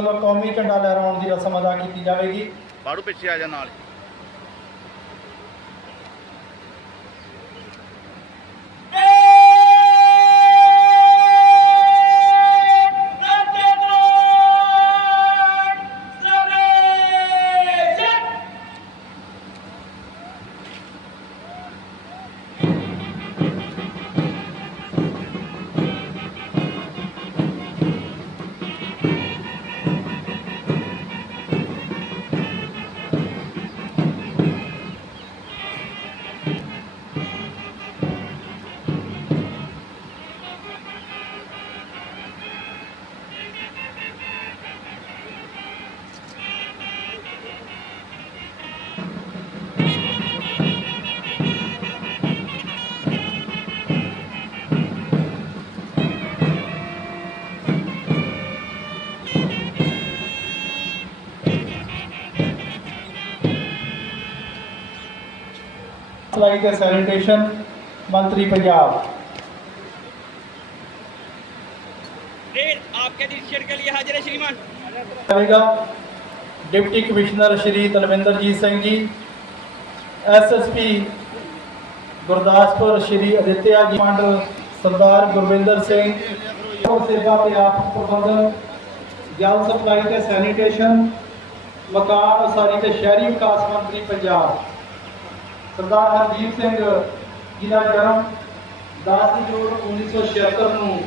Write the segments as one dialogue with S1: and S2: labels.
S1: ਵੱਲੋਂ ਕੌਮੀ ਝੰਡਾ ਲਹਿਰਾਉਣ ਦੀ ਰਸਮ ਅਦਾ ਕੀਤੀ ਜਾਵੇਗੀ।
S2: ਬਾੜੂ ਪਿੱਛੇ ਆ ਜਾ ਨਾਲ
S1: ਸਲਾਈ ਤੇ ਸੈਨੀਟੇਸ਼ਨ ਮੰਤਰੀ ਪੰਜਾਬ
S3: रेड आपके डिसीजन के लिए हाजिर है श्रीमान
S1: ਜਾਵੇਗਾ deputy commissioner Shri Talwinderjit Singh ji SSP Gurdaspur ਸ਼੍ਰੀ ਅਦਿੱਤਿਆ ਜੀ ਮੰਡਲ ਸਰਦਾਰ ਗੁਰਵਿੰਦਰ ਸਿੰਘ ਹੋਰ ਸੇਵਾ ਤੇ ਆਪ ਪ੍ਰਬੰਧਨ ਜਲ ਸਪਲਾਈ ਤੇ ਸੈਨੀਟੇਸ਼ਨ ਮਕਾਨ ਉਸਾਰੀ ਤੇ ਸ਼ਹਿਰੀ ਵਿਕਾਸ ਮੰਤਰੀ ਪੰਜਾਬ ਸਰਦਾਰ ਹਰਜੀਤ ਸਿੰਘ ਜੀ ਦਾ ਜਨਮ 10 ਜੂਨ 1976 ਨੂੰ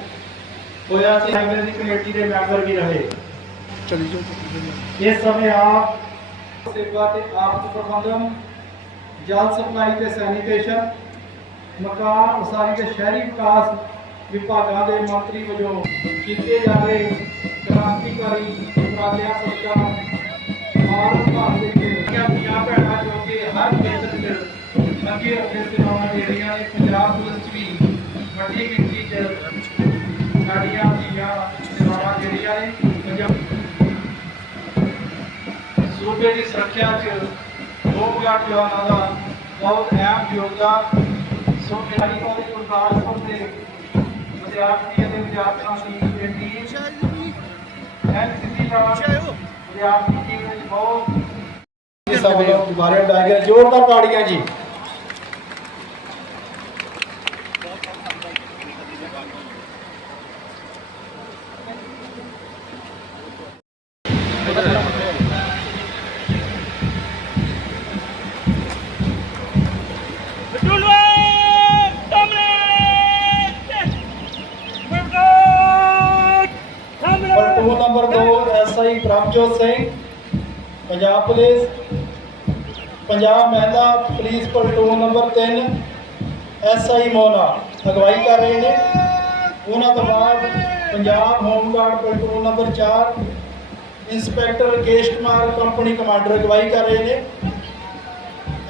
S1: ਹੋਇਆ ਸੀ ਐਮਐਲਏ ਦੀ ਕਮੇਟੀ ਦੇ ਮੈਂਬਰ ਵੀ ਰਹੇ। ਇਸ ਸਮੇਂ ਆਪ ਸੇਵਾ ਤੇ ਆਪ ਪ੍ਰਬੰਧਨ ਜਲ ਸਪਲਾਈ ਤੇ ਸੈਨੀਟੇਸ਼ਨ ਮਕਾਨ ਉਸਾਰੀ ਤੇ ਸ਼ਹਿਰੀ ਵਿਕਾਸ ਵਿਭਾਗਾਂ ਦੇ ਮੰਤਰੀ ਵਜੋਂ ਕੀਤੇ ਜਾ ਰਹੇ ਕ੍ਰਾਂਤੀਕਾਰੀ ਉਪਰਾਲਿਆਂ ਸਦਕਾ ਭਾਰਤ ਭਾਰਤ ਦੇ 'ਚ ਅੱਗੇ ਸੇਵਾਵਾਂ ਦੇ ਰਹੀਆਂ ਪੰਜਾਬ ਪੁਲਿਸ 'ਚ ਵੀ ਵੱਡੀ ਗਿਣਤੀ 'ਚ ਸਾਡੀਆਂ ਧੀਆਂ ਸੇਵਾਵਾਂ ਦੇ ਨੇ ਪੰਜਾਬ ਸੂਬੇ ਦੀ ਸੁਰੱਖਿਆ 'ਚ ਹੋਮਗਾਰਡ ਜਵਾਨਾਂ ਦਾ ਬਹੁਤ ਅਹਿਮ ਯੋਗਦਾਨ ਸੋ ਮੇਰੀ ਕਾਲਜ ਗੁਰਦਾਸਪੁਰ ਦੇ ਵਿਦਿਆਰਥੀ ਅਤੇ ਵਿਦਿਆਰਥਣਾਂ ਦੀ ਇਹ ਟੀਮ ਐਨਸੀਸੀ ਦਾ ਵਿਦਿਆਰਥੀ ਟੀਮ ਵਿੱਚ ਬਹੁਤ ਸਭ ਵੱਲੋਂ ਦੁਬਾਰੇ ਉਡਾਏ ਗਏ ਜ਼ੋਰਦਾਰ ਤਾੜੀਆਂ ਜੀ। ਐਸਆਈ ਸਿੰਘ, ਪੰਜਾਬ ਪੁਲਿਸ, ਪੰਜਾਬ ਮਹਿਲਾ police platoon number 3 SI Mona, ਅਗਵਾਈ ਕਰ ਰਹੇ ਨੇ। ਉਹਨਾਂ ਤੋਂ ਬਾਅਦ Punjab home guard platoon number 4 inspector ਕੇਸ਼ ਕੁਮਾਰ, ਕੰਪਨੀ ਕਮਾਂਡਰ ਅਗਵਾਈ ਕਰ ਰਹੇ ਨੇ।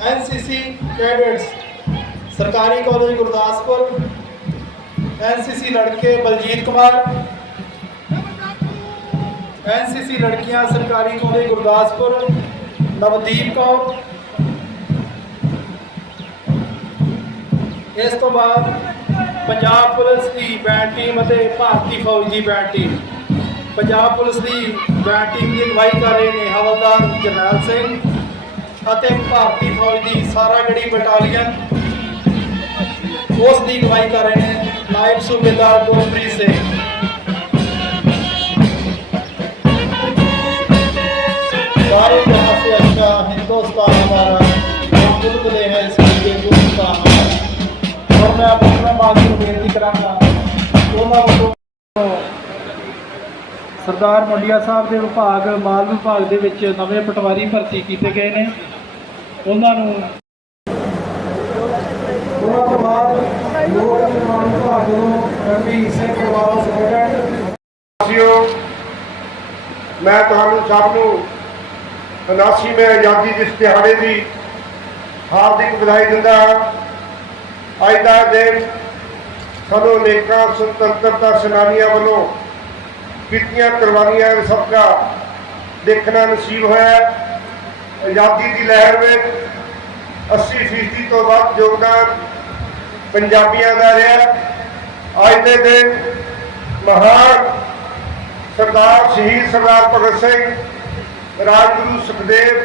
S1: ਐਨਸੀਸੀ ਕੈਡੇਟਸ, ਸਰਕਾਰੀ ਕਾਲਜ ਗੁਰਦਾਸਪੁਰ ਐਨਸੀਸੀ ਲੜਕੇ ਬਲਜੀਤ ਕੁਮਾਰ ਐਨਸੀਸੀ ਲੜਕੀਆਂ ਸਰਕਾਰੀ ਕਾਲਜ ਗੁਰਦਾਸਪੁਰ, ਨਵਦੀਪ ਕੌਰ। ਇਸ ਤੋਂ ਬਾਅਦ ਪੰਜਾਬ ਪੁਲਿਸ ਦੀ ਬੈਂਡ ਟੀਮ ਅਤੇ ਭਾਰਤੀ ਫੌਜ ਦੀ ਬੈਂਡ ਟੀਮ। ਪੰਜਾਬ ਪੁਲਿਸ ਦੀ ਬੈਂਡ ਟੀਮ ਦੀ ਅਗਵਾਈ ਕਰ ਰਹੇ ਨੇ ਹਵਲਦਾਰ ਜਰਨੈਲ ਸਿੰਘ ਅਤੇ ਭਾਰਤੀ ਫੌਜ ਦੀ ਸਾਰਾਗੜੀ ਬਟਾਲੀਅਨ। ਉਸ ਦੀ ਅਗਵਾਈ ਕਰ ਰਹੇ ਨੇ ਨਾਇਬ ਸੂਬੇਦਾਰ ਗੁਰਪ੍ਰੀਤ ਸਿੰਘ। सारे जहाँ से अच्छा हिंदुस्तान हमारा हम बुलबुले हैं इसके लिए हिंदुस्तान हमारा और मैं अपना बात को बेनती करांगा ਉਹਨਾਂ ਵੱਲੋਂ ਸਰਦਾਰ ਮੰਡੀਆ ਸਾਹਿਬ ਦੇ ਵਿਭਾਗ ਮਾਲ ਵਿਭਾਗ ਦੇ ਵਿੱਚ ਨਵੇਂ ਪਟਵਾਰੀ ਭਰਤੀ ਕੀਤੇ ਗਏ ਨੇ ਉਹਨਾਂ ਨੂੰ ਉਹਨਾਂ ਤੋਂ ਬਾਅਦ ਲੋਕ ਨਿਰਮਾਣ ਵਿਭਾਗ ਵੱਲੋਂ ਐਮਪੀ ਸਿੰਘ ਕੁਮਾਰ ਸੈਕਟਰੀ
S4: ਸਾਥੀਓ ਮੈਂ ਤੁਹਾਨੂੰ ਸਭ ਨੂੰ 79ਵੇਂ ਆਜ਼ਾਦੀ ਦੇ ਦਿਹਾੜੇ ਦੀ ਹਾਰਦਿਕ ਵਧਾਈ ਦਿੰਦਾ ਹਾਂ। ਅੱਜ ਦਾ ਦਿਨ ਸਾਨੂੰ ਅਨੇਕਾਂ ਸੁਤੰਤਰਤਾ ਸੈਨਾਨੀਆਂ ਵੱਲੋਂ ਕੀਤੀਆਂ ਕੁਰਬਾਨੀਆਂ ਦਾ ਸਦਕਾ ਦੇਖਣਾ ਨਸੀਬ ਹੋਇਆ ਆਜ਼ਾਦੀ ਦੀ ਲਹਿਰ ਵਿੱਚ 80 ਫੀਸਦੀ ਤੋਂ ਵੱਧ ਯੋਗਦਾਨ ਪੰਜਾਬੀਆਂ ਦਾ ਰਿਹਾ ਅੱਜ ਦੇ ਦਿਨ ਮਹਾਨ ਸਰਦਾਰ ਸ਼ਹੀਦ ਸਰਦਾਰ ਭਗਤ ਸਿੰਘ ਰਾਜਗੁਰੂ ਸੁਖਦੇਵ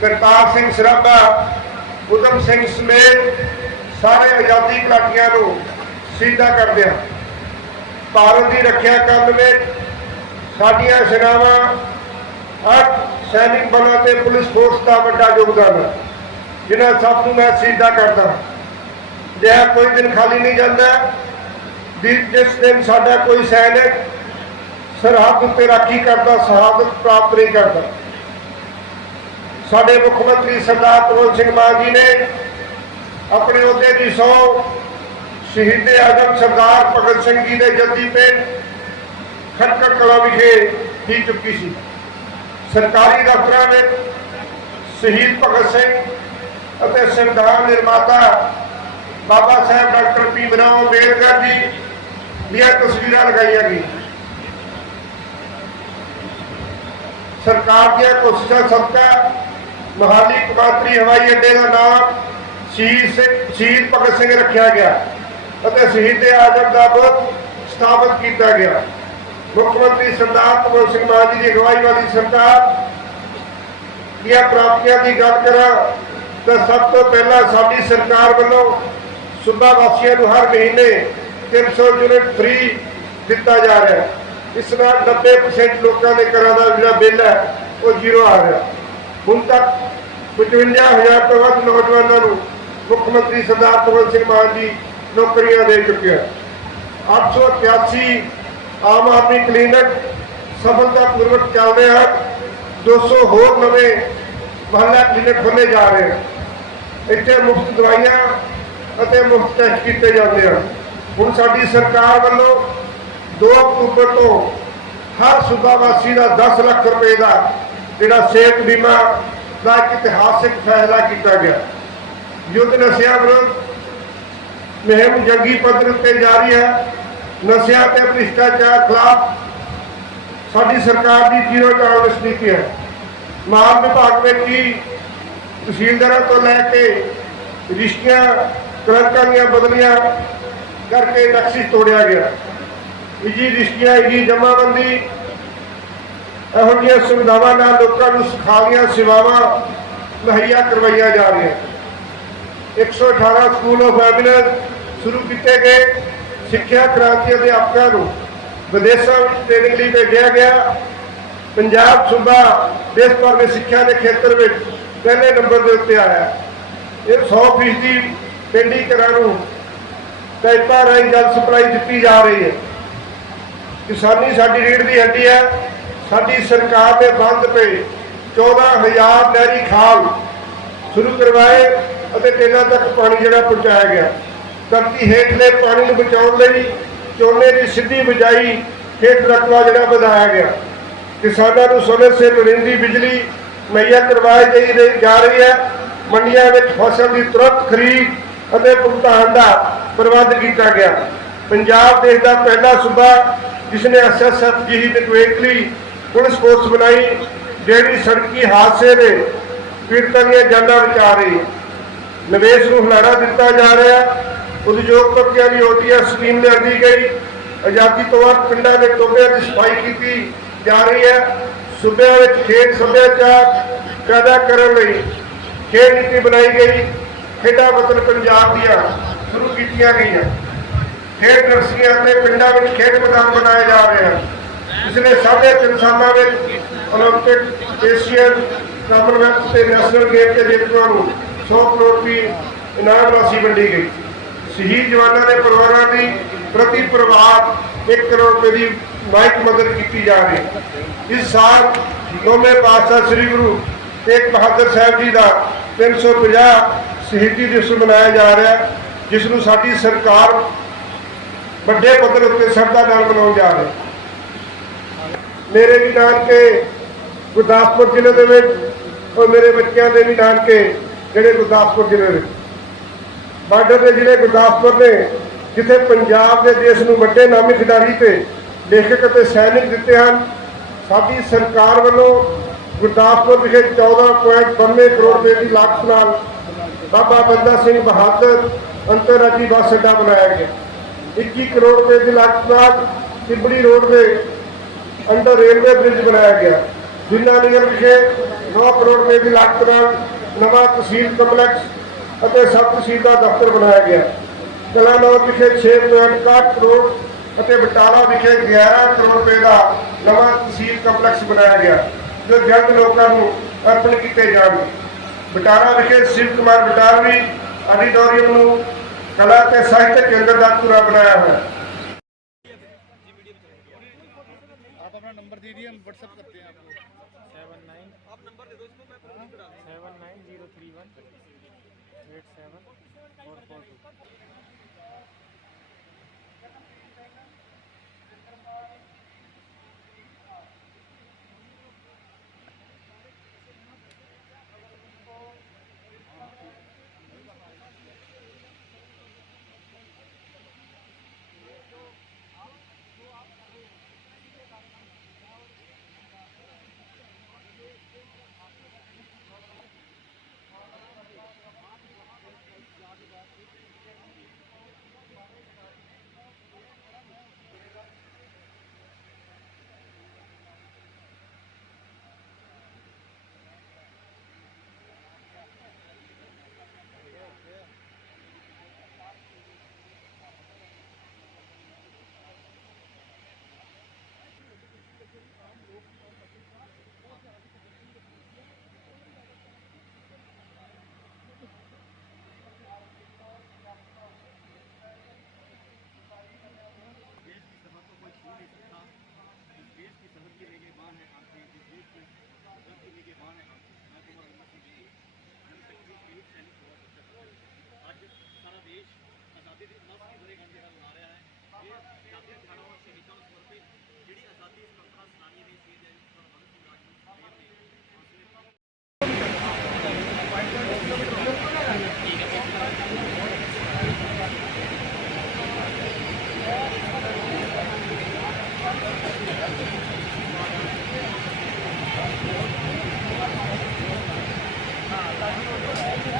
S4: ਕਰਤਾਰ ਸਿੰਘ ਸਰਾਭਾ, ਉਦਮ ਸਿੰਘ ਸਮੇਤ ਸਾਰੇ ਆਜ਼ਾਦੀ ਘਾਟੀਆਂ ਨੂੰ ਸਿੱਧਾ ਕਰਦੇ ਹਾਂ ਭਾਰਤ ਦੀ ਰੱਖਿਆ ਕਰਨ ਵਿੱਚ ਸਾਡੀਆਂ ਸੈਨਾਵਾਂ ਅੱਠ ਸੈਨਿਕ ਬਲਾਂ ਤੇ ਪੁਲਿਸ ਫੋਰਸ ਦਾ ਵੱਡਾ ਯੋਗਦਾਨ ਹੈ, ਜਿਨ੍ਹਾਂ ਸਭ ਨੂੰ ਮੈਂ ਸਿੱਧਾ ਕਰਦਾ ਜਿਹਾ ਕੋਈ ਦਿਨ ਖਾਲੀ ਨਹੀਂ ਜਾਂਦਾ, ਜਿਸ ਦਿਨ ਸਾਡਾ ਕੋਈ ਸੈਨਿਕ ਸਰਹੱਦ ਉੱਤੇ ਰਾਖੀ ਕਰਦਾ? ਸ਼ਹਾਦਤ ਪ੍ਰਾਪਤ ਨਹੀਂ ਕਰਦਾ। ਸਾਡੇ ਮੁੱਖ ਮੰਤਰੀ ਸਰਦਾਰ ਭਗਵੰਤ ਸਿੰਘ ਮਾਨ ਜੀ ਨੇ ਆਪਣੇ ਅਹੁਦੇ ਦੀ ਸਹੁੰ ਸ਼ਹੀਦ ਆਜ਼ਮ ਸਰਦਾਰ ਭਗਤ ਸਿੰਘ ਜੀ ਦੇ ਜੱਦੀ ਪਿੰਡ ਖਟਕੜ ਕਲਾਂ ਵਿਖੇ ਹੀ ਚੁੱਕੀ ਸੀ। ਸਰਕਾਰੀ ਦਫ਼ਤਰਾਂ ਵਿੱਚ ਸ਼ਹੀਦ ਭਗਤ ਸਿੰਘ ਅਤੇ ਸੰਵਿਧਾਨ ਨਿਰਮਾਤਾ ਬਾਬਾ ਸਾਹਿਬ ਡਾਕਟਰ ਭੀਮ ਰਾਓ ਅੰਬੇਡਕਰ ਜੀ ਦੀਆਂ ਤਸਵੀਰਾਂ ਲਗਾਈਆਂ ਗਈਆਂ। ਸਰਕਾਰ ਦੀਆਂ ਕੋਸ਼ਿਸ਼ਾਂ ਸਦਕਾ ਮਹਾਲੀ ਕਮਾਤਰੀ ਹਵਾਈ ਅੱਡੇ ਦਾ ਨਾਮ ਸ਼ਹੀਦ ਸਿੰਘ ਸ਼ਹੀਦ ਭਗਤ ਸਿੰਘ ਰੱਖਿਆ ਗਿਆ ਅਤੇ ਸ਼ਹੀਦ ਆਜ਼ਮ ਦਾ ਬੁੱਤ ਸਥਾਪਿਤ ਕੀਤਾ ਗਿਆ। ਮੁੱਖ ਮੰਤਰੀ ਸਰਦਾਰ ਭਗਵੰਤ ਸਿੰਘ ਮਾਨ ਜੀ ਦੀ ਅਗਵਾਈ ਵਾਲੀ ਸਰਕਾਰ ਦੀਆਂ ਪ੍ਰਾਪਤੀਆਂ ਦੀ ਗੱਲ ਕਰਾਂ ਤਾਂ ਸਭ ਤੋਂ ਪਹਿਲਾਂ ਸਾਡੀ ਸਰਕਾਰ ਵੱਲੋਂ ਸੂਬਾ ਵਾਸੀਆਂ ਨੂੰ ਹਰ ਮਹੀਨੇ 300 ਯੂਨਿਟ ਫ੍ਰੀ ਦਿੱਤਾ ਜਾ ਰਿਹਾ ਹੈ। ਇਸ ਨਾਲ 90% ਲੋਕਾਂ ਦੇ ਘਰਾਂ ਦਾ ਜਿਹੜਾ ਬਿੱਲ ਹੈ, ਉਹ ਜ਼ੀਰੋ ਆ ਰਿਹਾ। ਹੁਣ ਤੱਕ 55000 ਤੋਂ ਵੱਧ ਨੌਜਵਾਨਾਂ ਨੂੰ ਮੁੱਖ ਮੰਤਰੀ ਸਰਦਾਰ ਭਗਵੰਤ ਸਿੰਘ ਮਾਨ ਜੀ ਨੌਕਰੀਆਂ ਦੇ ਚੁੱਕਿਆ 883 ਆਮ ਆਦਮੀ ਕਲੀਨਿਕ ਸਫਲਤਾਪੂਰਵਕ ਚੱਲ ਰਹੇ ਹਨ 200 ਹੋਰ ਨਵੇਂ ਮਹੱਲਾ ਕਲੀਨਿਕ ਖੋਲ੍ਹੇ ਜਾ ਰਹੇ ਹਨ। ਇੱਥੇ ਮੁਫਤ ਦਵਾਈਆਂ ਅਤੇ ਮੁਫਤ ਟੈਸਟ ਕੀਤੇ ਜਾਂਦੇ ਹਨ। ਹੁਣ ਸਾਡੀ ਸਰਕਾਰ ਵੱਲੋਂ 2 ਅਕਤੂਬਰ ਤੋਂ ਹਰ ਸੂਬਾ ਵਾਸੀ ਦਾ 10 ਲੱਖ ਰੁਪਏ ਦਾ ਜਿਹੜਾ ਸਿਹਤ ਬੀਮਾ ਦਾ ਇੱਕ ਇਤਿਹਾਸਿਕ ਫੈਸਲਾ ਕੀਤਾ ਗਿਆ। ਯੁੱਧ ਨਸ਼ਿਆਂ ਵਿਰੁੱਧ ਮੁਹਿੰਮ ਜੰਗੀ ਪੱਧਰ ਉੱਤੇ ਜਾਰੀ ਹੈ। ਨਸ਼ਿਆਂ ਤੇ ਭ੍ਰਿਸ਼ਟਾਚਾਰ ਖਿਲਾਫ ਸਾਡੀ ਸਰਕਾਰ ਦੀ ਜ਼ੀਰੋ ਟੋਲਰੈਂਸ ਨੀਤੀ ਹੈ। ਮਾਲ ਵਿਭਾਗ ਵਿੱਚ ਹੀ ਤਹਿਸੀਲਦਾਰਾਂ ਤੋਂ ਲੈ ਕੇ ਰਿਸ਼ਤਿਆਂ, ਕਲਰਕਾਂ ਦੀਆਂ ਬਦਲੀਆਂ ਕਰਕੇ ਨਕਸ਼ੀ ਤੋੜਿਆ ਗਿਆ। ਇਜੀ ਰਿਸ਼ਤਿਆਂ ਇਜੀ ਜਮਾਬੰਦੀ, ਇਹੋ ਜਿਹੀਆਂ ਸੁਵਿਧਾਵਾਂ ਨਾਲ ਲੋਕਾਂ ਨੂੰ ਸੁਖਾਲੀਆਂ ਸੇਵਾਵਾਂ ਮੁਹੱਈਆ ਕਰਵਾਈਆਂ ਜਾ ਰਹੀਆਂ 118 ਸਕੂਲ ਆਫ ਐਬੀਨੈਂਸ ਸ਼ੁਰੂ ਕੀਤੇ ਗਏ। ਸਿੱਖਿਆ ਕ੍ਰਾਂਤੀ ਅਧਿਆਪਕਾਂ ਨੂੰ ਵਿਦੇਸ਼ਾਂ ਵਿੱਚ ਟ੍ਰੇਨਿੰਗ ਲਈ ਭੇਜਿਆ ਗਿਆ। ਪੰਜਾਬ ਸੂਬਾ ਦੇਸ਼ ਭਰ ਵਿੱਚ ਸਿੱਖਿਆ ਦੇ ਖੇਤਰ ਵਿੱਚ ਪਹਿਲੇ ਨੰਬਰ ਦੇ ਉੱਤੇ ਆਇਆ। ਇਹ 100% ਦੀ ਪਿੰਡੀ ਘਰਾਂ ਨੂੰ ਪਾਈਪਾਂ ਰਾਹੀਂ ਜਲ ਸਪਲਾਈ ਦਿੱਤੀ ਜਾ ਰਹੀ ਹੈ। ਕਿਸਾਨੀ ਸਾਡੀ ਰੀੜ ਦੀ ਹੱਡੀ ਹੈ, ਸਾਡੀ ਸਰਕਾਰ ਦੇ ਬੰਦ ਪਏ 14000 ਨਹਿਰੀ ਖਾਲ ਸ਼ੁਰੂ ਕਰਵਾਏ ਅਤੇ ਟੇਨਾਂ ਤੱਕ ਪਾਣੀ ਜਿਹੜਾ ਪਹੁੰਚਾਇਆ ਗਿਆ। ਧਰਤੀ ਹੇਠਲੇ ਪਾਣੀ ਨੂੰ ਬਚਾਉਣ ਲਈ ਝੋਨੇ ਦੀ ਸਿੱਧੀ ਬਿਜਾਈ ਖੇਤ ਰਕਬਾ ਜਿਹੜਾ ਵਧਾਇਆ ਗਿਆ। ਕਿਸਾਨਾਂ ਨੂੰ ਸੋਲਰ ਸੇ ਲੋੜੀਂਦੀ ਬਿਜਲੀ ਮੁਹੱਈਆ ਕਰਵਾਈ ਜਾਈ ਜਾ ਰਹੀ ਹੈ। ਮੰਡੀਆਂ ਵਿੱਚ ਫਸਲ ਦੀ ਤੁਰੰਤ ਖਰੀਦ ਅਤੇ ਭੁਗਤਾਨ ਦਾ ਪ੍ਰਬੰਧ ਕੀਤਾ ਗਿਆ। ਪੰਜਾਬ ਦੇਸ਼ ਦਾ ਪਹਿਲਾ ਸੂਬਾ ਜਿਸ ਨੇ ਐਸਐਸਐਫ ਜਿਹੀ ਨਿਕਵੇਕਲੀ ਪੁਲਿਸ ਫੋਰਸ ਬਣਾਈ, ਜਿਹੜੀ ਸੜਕੀ ਹਾਦਸੇ ਦੇ ਪੀੜਤਾਂ ਦੀਆਂ ਜਾਨਾਂ ਬਚਾ ਰਹੀ। ਨਿਵੇਸ਼ ਨੂੰ ਹੁਲਾਰਾ ਦਿੱਤਾ ਜਾ ਰਿਹਾ ਹੈ। ਉਦਯੋਗਪਤੀਆਂ ਦੀ ਓਟੀਐਸ ਸਕੀਮ ਲਿਆਂਦੀ ਗਈ। ਆਜ਼ਾਦੀ ਤੋਂ ਬਾਅਦ ਪਿੰਡਾਂ ਦੇ ਟੋਬਿਆਂ ਦੀ ਸਫ਼ਾਈ ਕੀਤੀ ਜਾ ਰਹੀ ਹੈ। ਸੂਬਿਆਂ ਵਿੱਚ ਖੇਡ ਸੱਭਿਆਚਾਰ ਪੈਦਾ ਕਰਨ ਲਈ ਖੇਡ ਨੀਤੀ ਬਣਾਈ ਗਈ। ਖੇਡਾਂ ਵਤਨ ਪੰਜਾਬ ਦੀਆਂ ਸ਼ੁਰੂ ਕੀਤੀਆਂ ਗਈਆਂ। ਖੇਡ ਨਰਸਰੀਆਂ ਤੇ ਪਿੰਡਾਂ ਵਿੱਚ ਖੇਡ ਮੈਦਾਨ ਬਣਾਏ ਜਾ ਰਹੇ ਹਨ ਪਿਛਲੇ ਸਾਢੇ ਤਿੰਨ ਸਾਲਾਂ ਵਿੱਚ ਓਲੰਪਿਕ ਏਸ਼ੀਅਨ ਕਾਮਨਵੈਲਥ ਤੇ ਨੈਸ਼ਨਲ ਗੇਮ ਦੇ ਜੇਤੂਆਂ ਨੂੰ 100 ਕਰੋੜ ਰੁਪਏ ਇਨਾਮ ਰਾਸ਼ੀ ਵੰਡੀ ਗਈ। ਸ਼ਹੀਦ ਜਵਾਨਾਂ ਦੇ ਪਰਿਵਾਰਾਂ ਦੀ ਪ੍ਰਤੀ ਪਰਿਵਾਰ 1 ਕਰੋੜ ਰੁਪਏ ਦੀ ਮਾਇਕ ਮਦਦ ਕੀਤੀ ਜਾ ਰਹੀ ਇਸ ਸਾਲ ਨੌਵੇਂ ਪਾਤਸ਼ਾਹ ਸ੍ਰੀ ਗੁਰੂ ਤੇਗ ਬਹਾਦਰ ਸਾਹਿਬ ਜੀ ਦਾ 350 ਸ਼ਹੀਦੀ ਦਿਵਸ ਮਨਾਇਆ ਜਾ ਰਿਹਾ ਹੈ, ਜਿਸ ਨੂੰ ਸਾਡੀ ਸਰਕਾਰ ਵੱਡੇ ਪੱਧਰ ਉੱਤੇ ਸ਼ਰਧਾ ਨਾਲ ਮਨਾਉਣ ਜਾ ਰਹੇ। ਮੇਰੇ ਵੀ ਨਾਨਕੇ, ਗੁਰਦਾਸਪੁਰ ਜ਼ਿਲ੍ਹੇ ਦੇ ਵਿੱਚ ਔਰ ਮੇਰੇ ਬੱਚਿਆਂ ਦੇ ਵੀ ਨਾਨਕੇ, ਜਿਹੜੇ ਗੁਰਦਾਸਪੁਰ ਜ਼ਿਲ੍ਹੇ ਦੇ। ਬਾਰਡਰ ਦੇ ਜ਼ਿਲ੍ਹੇ ਗੁਰਦਾਸਪੁਰ ਨੇ, ਜਿੱਥੇ ਪੰਜਾਬ ਦੇ ਦੇਸ਼ ਨੂੰ ਵੱਡੇ ਨਾਮੀ ਖਿਡਾਰੀ ਤੇ ਲੇਖਕ ਅਤੇ ਸੈਨਿਕ ਦਿੱਤੇ ਹਨ, ਸਾਡੀ ਸਰਕਾਰ ਵੱਲੋਂ ਗੁਰਦਾਸਪੁਰ ਵਿਖੇ 14.92 ਕਰੋੜ ਰੁਪਏ ਦੀ ਲਾਗਤ ਨਾਲ ਬਾਬਾ ਬੰਦਾ ਸਿੰਘ ਬਹਾਦਰ ਅੰਤਰਰਾਜੀ ਬੱਸ ਅੱਡਾ ਬਣਾਇਆ ਗਿਆ। 21 ਕਰੋੜ ਰੁਪਏ ਦੀ ਲਾਗਤ ਨਾਲ ਤਿਬੜੀ ਰੋਡ ਦੇ ਅੰਡਰ ਰੇਲਵੇ ਬ੍ਰਿਜ ਬਣਾਇਆ ਗਿਆ। ਜ਼ਿਲ੍ਹਾ ਨਗਰ ਵਿਖੇ 9 ਕਰੋੜ ਰੁਪਏ ਦੀ ਲਾਗਤ ਨਾਲ ਨਵਾਂ ਤਹਿਸੀਲ ਕੰਪਲੈਕਸ ਅਤੇ ਸਬ ਤਹਿਸੀਲ ਦਾ ਦਫ਼ਤਰ ਬਣਾਇਆ ਗਿਆ। ਕਲਾਨੌਰ ਵਿਖੇ 6.61 ਕਰੋੜ ਅਤੇ ਬਟਾਲਾ ਵਿਖੇ 11 ਕਰੋੜ ਰੁਪਏ ਦਾ ਨਵਾਂ ਤਹਿਸੀਲ ਕੰਪਲੈਕਸ ਬਣਾਇਆ ਗਿਆ, ਜੋ ਜਲਦ ਲੋਕਾਂ ਨੂੰ ਅਰਪਣ ਕੀਤੇ ਜਾਣਗੇ। ਬਟਾਲਾ ਵਿਖੇ ਸ਼ਿਵ ਕੁਮਾਰ ਬਟਾਲਵੀ ਆਡੀਟੋਰੀਅਮ ਨੂੰ ਕਲਾ ਤੇ ਸਾਹਿਤਕ ਕੇਂਦਰ ਦਾ ਪੂਰਾ ਬਣਾਇਆ ਹੈ
S1: आप अपना नंबर दीजिए हम व्हाट्सएप करते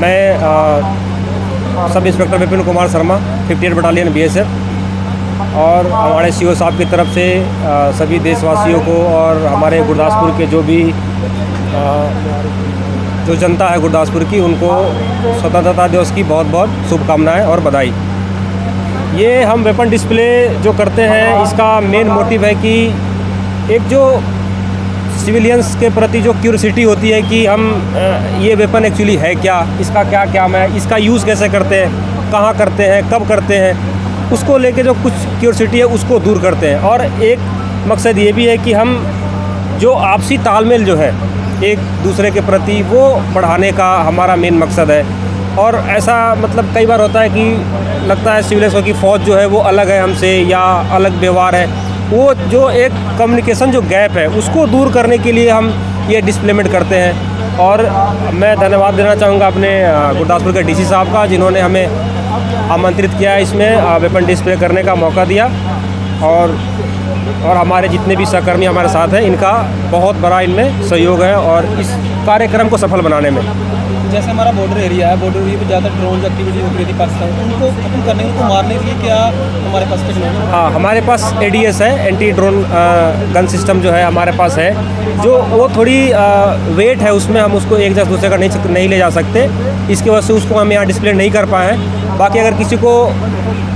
S3: मैं
S5: sub inspector Vipin Kumar Sharma, fifty eight battalion BSF और हमारे सी साहब की तरफ़ से सभी देशवासियों को और हमारे गुरदासपुर के जो भी जो जनता है गुरदासपुर की, उनको स्वतंत्रता दिवस की बहुत बहुत शुभकामनाएँ और बधाई। ये हम वेपन डिस्प्ले जो करते हैं, इसका मेन मोटिव है कि एक जो सिविलियंस के प्रति जो क्यूरसिटी होती है कि हम ये वेपन एक्चुअली है क्या? इसका क्या क्या है? इसका यूज़ कैसे करते हैं? कहाँ करते हैं? कब करते हैं? उसको लेके जो कुछ क्यूरसिटी है, उसको दूर करते हैं। और एक मकसद ये भी है कि हम जो आपसी तालमेल जो है, एक दूसरे के प्रति, वो बढ़ाने का हमारा मेन मकसद है। और ऐसा मतलब कई बार होता है कि लगता है सिविलियंसों की फ़ौज जो है, वो अलग है हमसे या अलग व्यवहार है। वो जो एक कम्युनिकेशन जो गैप है, उसको दूर करने के लिए हम ये डिस्प्लेमेंट करते हैं। और मैं धन्यवाद देना चाहूँगा अपने गुरदासपुर के डीसी साहब का, जिन्होंने हमें आमंत्रित किया इसमें वेपन डिस्प्ले करने का मौका दिया। और और हमारे जितने भी सहकर्मी हमारे साथ हैं, इनका बहुत बड़ा इनमें सहयोग है और इस कार्यक्रम को सफल बनाने में।
S6: जैसे हमारा बॉर्डर एरिया है बॉर्डर एरिया पे ज़्यादा ड्रोन एक्टिविटी होती रहती पाकिस्तान उनको खत्म करने उनको मारने के लिए क्या हमारे पास टेक्नोलॉजी
S5: हाँ? हमारे पास एडीएस है एंटी ड्रोन गन सिस्टम जो है हमारे पास है। जो वो थोड़ी आ, वेट है उसमें हम उसको एक जगह दूसरे का नहीं नहीं ले जा सकते। इसकी वजह से उसको हम यहाँ डिस्प्ले नहीं कर पाए हैं। बाकी अगर किसी को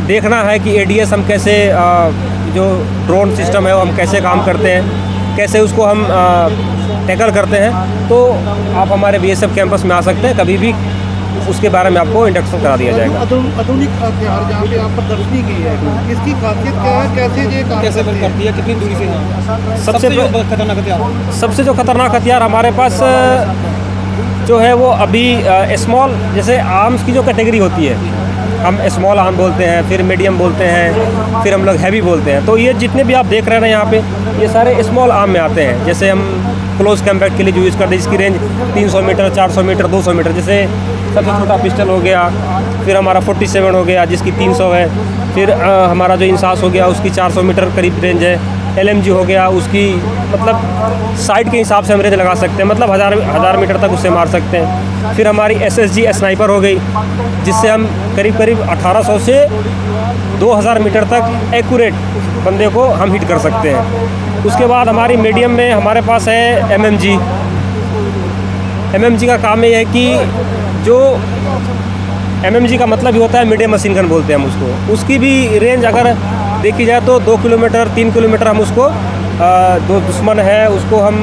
S5: देखना है कि एडीएस हम कैसे अ, जो ड्रोन सिस्टम है वो हम कैसे काम करते हैं कैसे उसको हम टैकल करते हैं तो आप हमारे बीएसएफ कैंपस में आ सकते हैं कभी भी उसके बारे में आपको इंडक्शन करा दिया जाएगा।
S7: आधुनिक आधुनिक हथियार जहाँ पे आप प्रदर्शनी की है इसकी खासियत क्या है कैसे ये
S6: कैसे
S7: करती है?
S6: कितनी दूरी से
S5: सबसे
S6: सबसे जो खतरनाक हथियार।
S5: सबसे जो खतरनाक हथियार हमारे पास जो है वो अभी स्मॉल जैसे आर्म्स की जो कैटेगरी होती है हम स्मॉल आर्म बोलते हैं फिर मीडियम बोलते हैं फिर हम लोग हैवी बोलते हैं। तो ये जितने भी आप देख रहे हैं यहाँ पे ये सारे स्मॉल आर्म में आते हैं। जैसे हम क्लोज कम्पैक्ट के लिए यूज़ करते हैं जिसकी रेंज 300 मीटर 400 मीटर 200 मीटर जैसे सबसे छोटा पिस्टल हो गया फिर हमारा 47 हो गया जिसकी 300 है फिर अ, हमारा जो इंसास हो गया उसकी 400 मीटर करीब रेंज है एलएमजी हो गया उसकी मतलब साइड के हिसाब से हम रेंज लगा सकते हैं मतलब हज़ार हज़ार मीटर तक उससे मार सकते हैं। फिर हमारी एस स्नाइपर हो गई जिससे हम करीब करीब 1800 से 2000 मीटर तक एक्यूरेट बंदे को हम हिट कर सकते हैं। उसके बाद हमारी मीडियम में हमारे पास है M M G M M G का काम ये है कि जो एम एम जी का मतलब ही होता है मीडियम मशीन गन बोलते हैं हम उसको। उसकी भी रेंज अगर देखी जाए तो दो किलोमीटर, तीन किलोमीटर हम उसको जो दुश्मन है उसको हम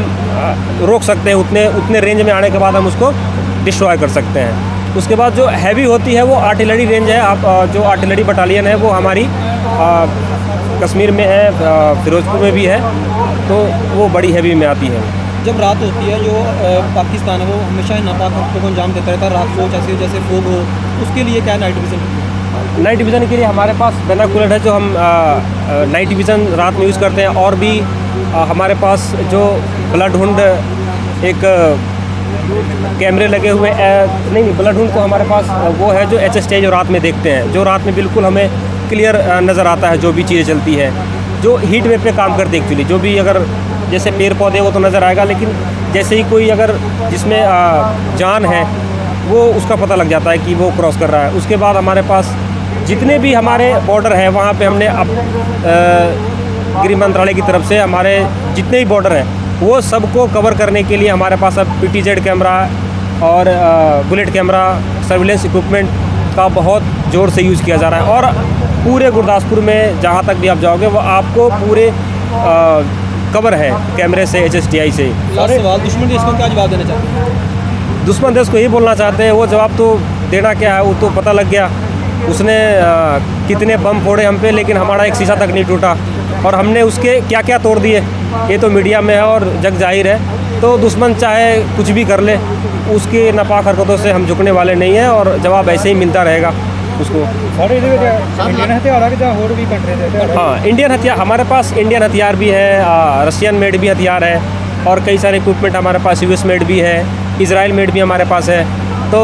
S5: रोक सकते हैं। उतने उतने रेंज में आने के बाद हम उसको डिस्ट्रॉय कर सकते हैं। उसके बाद जो हैवी होती है वो आर्टिलरी रेंज है। आप जो आर्टिलरी बटालियन है वो हमारी कश्मीर में है फिरोजपुर में भी है तो वो बड़ी हैवी में आती है।
S6: जब रात होती है जो पाकिस्तान है वो हमेशा ही नापाक को अंजाम देता रहता है। रात को जैसे जैसे फोग हो उसके लिए क्या नाइट विजन
S5: नाइट विज़न के लिए हमारे पास बेनाकुलर है जो हम नाइट विज़न रात में यूज़ करते हैं और भी आ, हमारे पास जो ब्लड हुंड एक कैमरे लगे हुए नहीं नहीं ब्लड हुंड को हमारे पास वो है जो एच एस रात में देखते हैं। जो रात में बिल्कुल हमें क्लियर नज़र आता है जो भी चीज़ें चलती है जो हीट वेव पे काम करते एक्चुअली जो भी अगर जैसे पेड़ पौधे वो तो नज़र आएगा लेकिन जैसे ही कोई अगर जिसमें जान है वो उसका पता लग जाता है कि वो क्रॉस कर रहा है। उसके बाद हमारे पास जितने भी हमारे बॉर्डर है वहाँ पे हमने अब अ, गृह मंत्रालय की तरफ़ से हमारे जितने भी बॉर्डर हैं वो सबको कवर करने के लिए हमारे पास अब पी कैमरा और बुलेट कैमरा सर्विलेंस इक्विपमेंट का बहुत ज़ोर से यूज़ किया जा रहा है। और पूरे गुरदासपुर में जहाँ तक भी आप जाओगे वो आपको पूरे अ, कवर है कैमरे से एचएसटीआई से।
S6: सवाल दुश्मन देश को क्या जवाब देना चाहते हैं?
S5: दुश्मन देश को यही बोलना चाहते हैं वो जवाब तो देना क्या है वो तो पता लग गया। उसने अ, कितने बम फोड़े हम पे लेकिन हमारा एक शीशा तक नहीं टूटा। और हमने उसके क्या क्या तोड़ दिए ये तो मीडिया में है और जग ज़ाहिर है। तो दुश्मन चाहे कुछ भी कर ले उसके नापाक हरकतों से हम झुकने वाले नहीं हैं और जवाब ऐसे ही मिलता रहेगा। उसको। हाँ इंडियन हथियार हमारे पास इंडियन हथियार भी है रशियन मेड भी हथियार है और कई सारे इक्विपमेंट हमारे पास यूएस मेड भी है इसराइल मेड भी हमारे पास है तो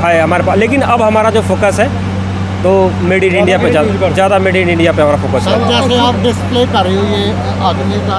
S5: है हमारे पास। लेकिन अब हमारा जो फोकस है तो मेड इन इंडिया पे ज़्यादा मेड इन इंडिया पे हमारा फोकस है।
S7: जैसे आप डिस्प्ले कर रहे हो ये आदमी का